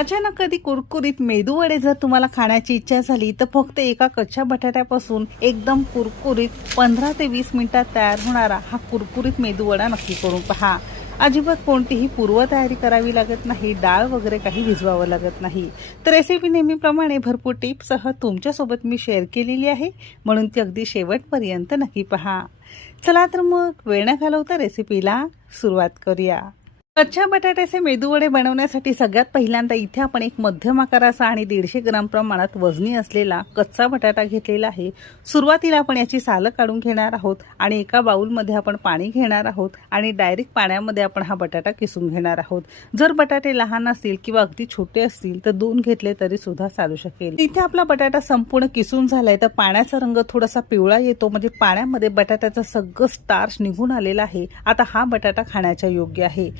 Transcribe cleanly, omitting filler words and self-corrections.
अचानक कधी कुरकुरीत मेदूवडे जर तुम्हाला खाण्याची इच्छा झाली तर फक्त एका कच्च्या बटाट्यापासून एकदम कुरकुरीत 15 ते 20 मिनिटात तयार होणारा हा कुरकुरीत मेदूवडा नक्की करून पहा। अजिबात कोणतीही पूर्वतयारी करावी लागत नाही, डाळ वगैरे काही भिजवावं लागत नाही। तर रेसिपी नेहमीप्रमाणे भरपूर टिप्ससह तुमच्यासोबत मी शेअर केलेली आहे, म्हणून ती अगदी शेवटपर्यंत नक्की पहा। चला तर मग वेळ न घालवता रेसिपीला सुरुवात करूया। कच्च्या बटाट्याचे मेदूवडे बनवण्यासाठी सगळ्यात पहिल्यांदा इथे आपण एक मध्यम आकाराचा आणि 150 ग्राम प्रमाणात वजनी असलेला कच्चा बटाटा घेतलेला आहे। सुरुवातीला आपण याची सालं काढून घेणार आहोत आणि एका बाउलमध्ये आपण पाणी घेणार आहोत आणि डायरेक्ट पाण्यामध्ये आपण हा बटाटा किसून घेणार आहोत। जर बटाटे लहान असतील किंवा अगदी छोटे असतील तर 2 घेतले तरी सुद्धा चालू शकेल। इथे आपला बटाटा संपूर्ण किसून झालाय तर पाण्याचा रंग थोडासा पिवळा येतो, म्हणजे पाण्यामध्ये बटाट्याचा सगळं स्टार्च निघून आलेला आहे। आता हा बटाटा खाण्याच्या योग्य आहे।